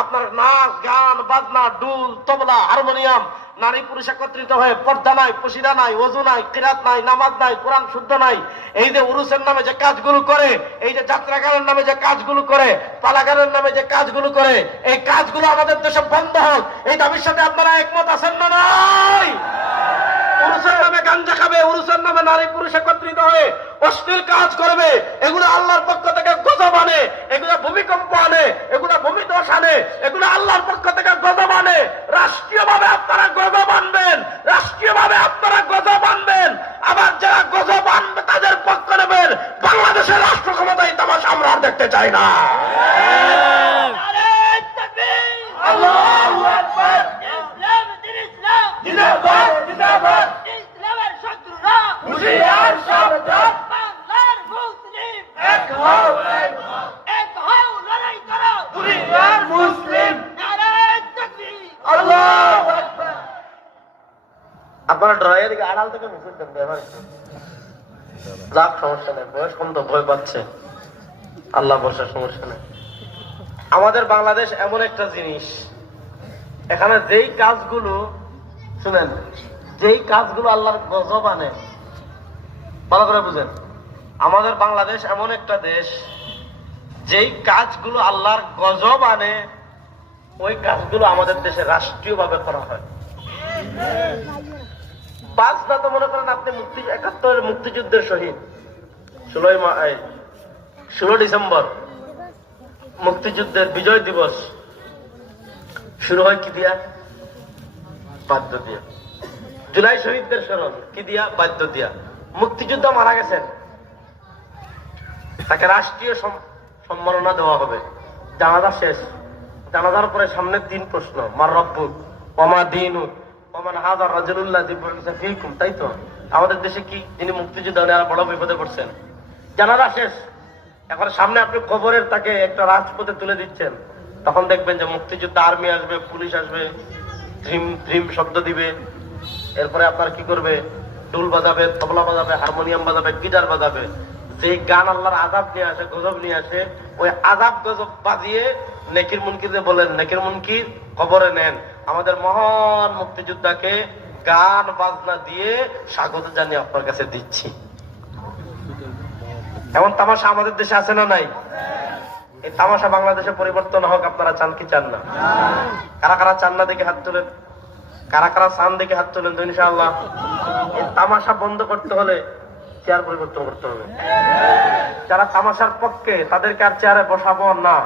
আপনার নাচ গান বাজনা ডুল তবলা হারমোনিয়াম নারী পুরুষ একত্রিত হয়ে পর্দা নাই পশিদা নাই ওযু নাই কিরাত নাই নামাজ নাই কোরআন শুদ্ধ নাই এই যে উরুসের নামে যে কাজগুলো করে এই যে যাত্রা গানের নামে যে কাজগুলো করে পালাগানের নামে যে কাজগুলো করে এই কাজগুলো আমাদের দেশে বন্ধ হোক এই দাবির সাথে আপনারা একমত আছেন না নাই? উরুসের নামে গাঞ্জা খাবে উরুসের নামে নারী পুরুষ একত্রিত হয়ে অশ্লীল কাজ করবে এগুলো আল্লাহর পক্ষ থেকে গজব আনে এগুলো ভূমিকম্প আনে এগুলো ভূমিধস আনে এগুলো আল্লাহর পক্ষ থেকে গজব আনে রাষ্ট্রীয়ভাবে আপনারা গজব আনবেন রাষ্ট্রীয়ভাবে আপনারা গজব আনবেন আবার যারা গজব আনবে তাদের পক্ষ নেবেন বাংলাদেশের রাষ্ট্র ক্ষমতায় তামাশা আমরা আর দেখতে চাই না। আল্লাহু আকবার ইসলাম জিন্দাবাদ জিন্দাবাদ ইসলামের শত্রুরা হুঁশিয়ার সাবধান বাংলার মুসলিম এক হও লড়াই করো দুনিয়ার মুসলিম নারায়ে তাকবীর আল্লাহু আকবার। আপনারা ড্রয়ের দিকে আড়াল থেকে মিছিল দেন ব্যবহার যাক সমস্যা নেই বয়স কম তো ভয় পাচ্ছে আল্লাহ বর্ষার সমস্যা নেই। আমাদের বাংলাদেশ এমন একটা জিনিস এখানে যেই কাজগুলো শুনেন যেই কাজগুলো আল্লাহর গজব আনে ভালো করে বুঝেন আমাদের বাংলাদেশ এমন একটা দেশ যেই কাজগুলো আল্লাহর গজব আনে ওই কাজগুলো আমাদের দেশে রাষ্ট্রীয়ভাবে করা হয়। পাঁচটা তো মনে করেন আপনি 71 মুক্তিযুদ্ধের শহীদ 16 ডিসেম্বর মুক্তিযুদ্ধের বিজয় দিবস শুরু হয় কি দিয়া? বাদ্য দিয়া। জুলাই শহীদদের স্মরণ কি দিয়া? বাদ্য দিয়া। মুক্তিযোদ্ধা মারা গেছেন তাকে রাষ্ট্রীয় সম্মাননা দেওয়া হবে। জানাজা শেষ, জানাজার পরে সামনে 3 প্রশ্ন মার রব্বুক ওমা দীনুক ওমান হাযা রাজুলুল্লাযী বুইসা ফীকুম। তাই তো আমাদের দেশে কি যিনি মুক্তিযোদ্ধা উনি বড় বিপদে পড়ছেন। জানাজা শেষ, এখন সামনে আপনি কবরের তাকে একটা রাজপথে তুলে দিচ্ছেন তখন দেখবেন যে মুক্তিযুদ্ধ আর্মি আসবে পুলিশ আসবে ড্রিম শব্দ দিবে এরপরে আপনার কি করবে ডুল বাজাবে তবলা বাজাবে হারমোনিয়াম বাজাবে গিটার বাজাবে যে গান আল্লাহর আযাব নিয়ে আসে গজব নিয়ে আসে ওই আযাব গজব বাজিয়ে নেকির মুনকিরে বলেন নেকির মুনকির কবরে নেন। আমাদের মহান মুক্তিযোদ্ধাকে গান বাজনা দিয়ে স্বাগত জানিয়ে আপনার কাছে দিচ্ছি। এমন তামাশা আমাদের দেশে আছে না নাই? এই তামাশা বাংলাদেশে পরিবর্তন হোক আপনারা চান কি চান না? কারা কারা চান না দেখে হাত তোলেন, কারা কারা চান দেখে হাত তোলেন তো ইনশাআল্লাহ। এই তামাশা বন্ধ করতে হলে চেয়ার পরিবর্তন করতে হবে। যারা তামাশার পক্ষে তাদেরকে আর চেয়ারে বসাবো না।